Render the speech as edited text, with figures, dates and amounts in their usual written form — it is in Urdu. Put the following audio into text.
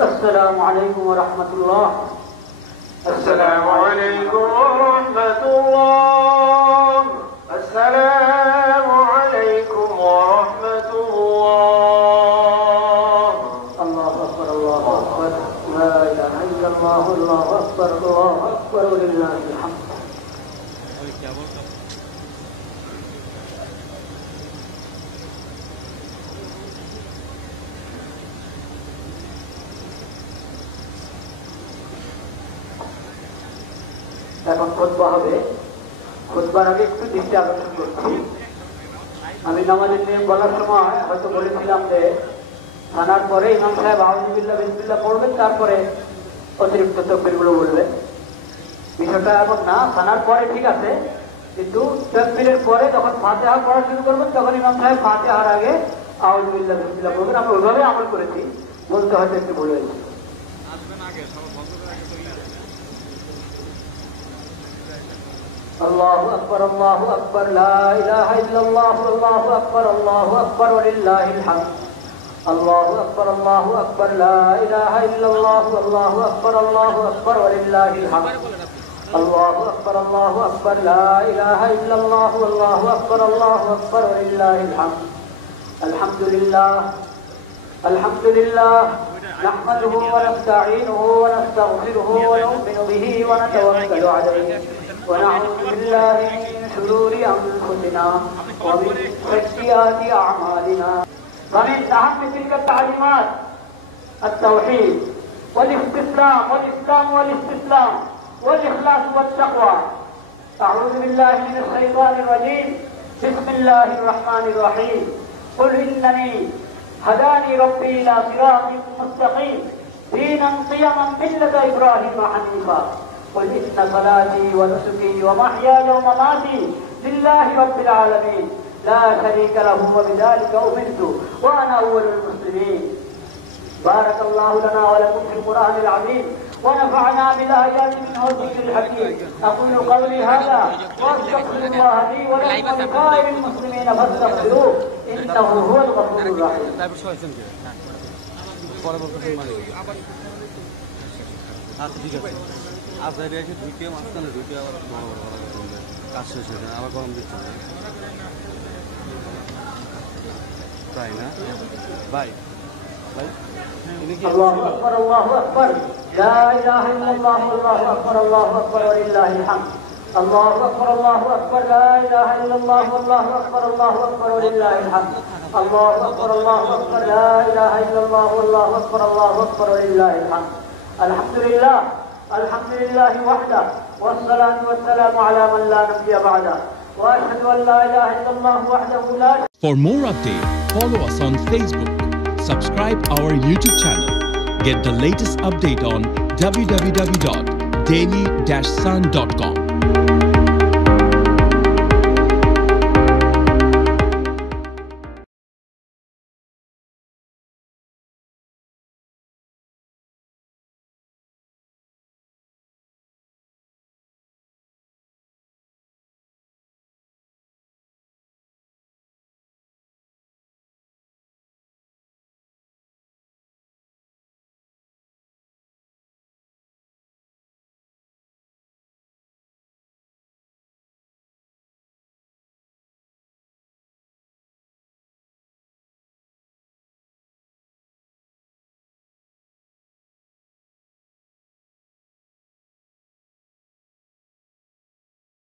السلام عليكم ورحمة الله. السلام عليكم ورحمة الله. السلام عليكم ورحمة الله. الله أكبر الله أكبر لا إله إلا الله الله أكبر ولله الحمد. এখন খুতবা হবে। খুতবার আগে একটু দৃষ্টি আকর্ষণ করছি। আমি নামাজের নিয়ম বলার সময় হয়তো বলেছিলাম যে থানার পরে ইমাম সাহেব আউযুবিল্লাহ বিসমিল্লাহ পড়বেন, তারপরে অতিরিক্ত তাকবীরগুলো বলবেন। বিষয়টা এমন না, থানার পরে ঠিক আছে, কিন্তু তাকবীরের পরে যখন ফাতিহা পড়া শুরু করবেন তখন ইমাম সাহেব ফাতিহার আগে আউযুবিল্লাহ বিসমিল্লাহ পড়বেন। আমরা ওইভাবে আমল করেছি, বলতে হয়তো একটু ভুল হয়েছে। الله أكبر لا إله إلا الله الله أكبر ولله الحمد. الله أكبر لا إله إلا الله الله أكبر ولله الحمد. الله أكبر لا إله إلا الله الله أكبر ولله الحمد. الحمد لله نحمده ونستعينه ونستغفره ونؤمن به ونتوكل عليه ونعوذ بالله من شرور أنفسنا ومن سيئات أعمالنا. ومن أهم تلك التعليمات التوحيد والاستسلام والإسلام والاستسلام والإخلاص والتقوى. أعوذ بالله من الشيطان الرجيم. بسم الله الرحمن الرحيم. قل إنني هداني ربي إلى صراط مستقيم دينا قيما ملة إبراهيم حنيفا. قل إن صلاتي ونسكي ومحياي ومماتي لله رب العالمين لا شريك له وبذلك أمرت وأنا أول المسلمين. بارك الله لنا ولكم في القرآن العظيم ونفعنا بالآيات منه الذكر الحكيم. أقول قولي هذا وأستغفر الله لي ولكم ولسائر المسلمين فاستغفروه إنه هو الغفور الرحيم. আপনার এসে ঢুকে মাঝখানে ঢুকে আবার কাজ শেষ হয়ে যায়, আবার গরম দিচ্ছে তাই না ভাই? الله أكبر لا إله إلا الله الله أكبر ولله الحمد. الله أكبر لا إله إلا الله الله أكبر ولله الحمد. الله أكبر لا إله إلا الله الله أكبر ولله الحمد. الحمد لله وحده والصلاة والسلام على من لا نبي بعده وأشهد أن لا إله إلا الله وحده لا. For more updates, follow us on Facebook, subscribe our YouTube channel, get the latest update on www.daily-sun.com.